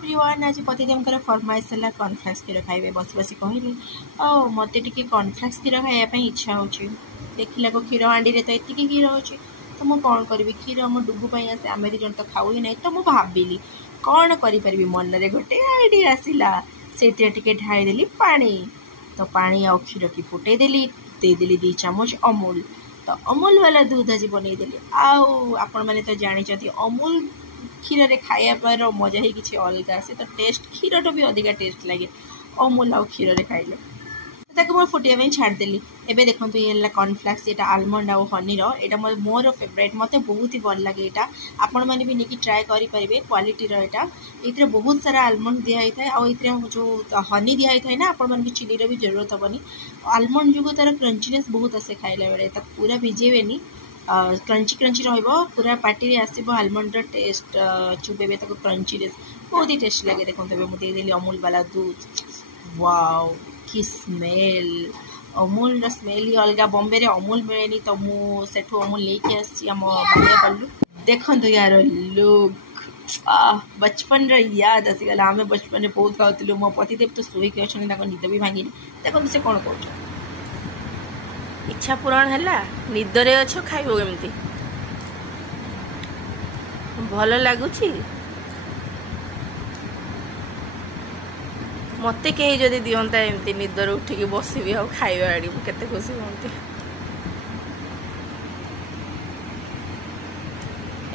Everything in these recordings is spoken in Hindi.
एवरीवन आज पतिदेव फरमाइश है कॉर्नफ्लेक्स क्षीर खाइबे बस बस कहली ओ मत टे कॉर्नफ्लेक्स क्षीर खायापी इच्छा हो देखला को क्षीर हांडी तो एति क्षीर अच्छे तो मुझे कौन करी क्षीर मो डुगु आसे आम दी जन तो खाऊ ही ना तो मुझे भाविली कौन करी मनरे गोटे आइडिया आसला से ढाईदेली पानी तो पानी आ क्षीर की फुटेदेली देदेली 2 चामच अमूल तो अमूल वाला दूध आज बनईदेली आपण मैंने तो जानते अमूल क्षीर रे खाया पर मजा ही किसी अलग आसे तो टेस्ट क्षीर तो भी अधिका टेस्ट लगे अमूल आ क्षीर रे खाइले ताको मोर फुटिया छाड़देली एबे देखो ये कॉर्नफ्लेक्स ये आलमंड आउ हनीर यहाँ मोर फेवरेट मत बहुत ही भल लगे यहाँ आपण मैंने भी नहीं ट्राए करेंगे क्वालिटी यहाँ ये बहुत सारा आलमंड दिखाई था आउ जो हनी दिखाई था ना आपण मन चीनी भी जरूरत हेनी आलमंड जो तार क्रंचीनेस बहुत आसे खाइला बेले पूरा भिजेबेनी क्रंची क्रंची पूरा पार्टी आसो आलमंड टेस्ट चुबे क्रंचीनेस बहुत ही टेस्ट लगे देखो मुझे देदेली अमूल वाला दूध वाओ कि स्मेल अमूल स्मेल ही अलग बॉम्बे रे अमूल मिलेनी तो मुझे अमूल लेके आसलु देखो यार लुक बचपन याद आसीगला आम बचपन में बहुत खाऊलु मो पतिदेव तो शोक अच्छा निद भी भांगी देखो से कौन कह इच्छा पूरण है निदरे अच्छ खाइब केमती भल लगुच मत कहीं जदि दिंता एमती निदर उठिकी बसबी आ खाଇବା आड़ी केते खुशी होती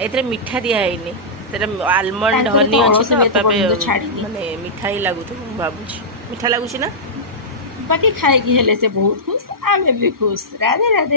ए मिठा दिखाई आलमंड हनी अच्छे तो माने मिठा ही लगुच भावुँ मिठा लगुच ना बाकी खाई से बहुत खुश आमे भी खुश राधे राधे।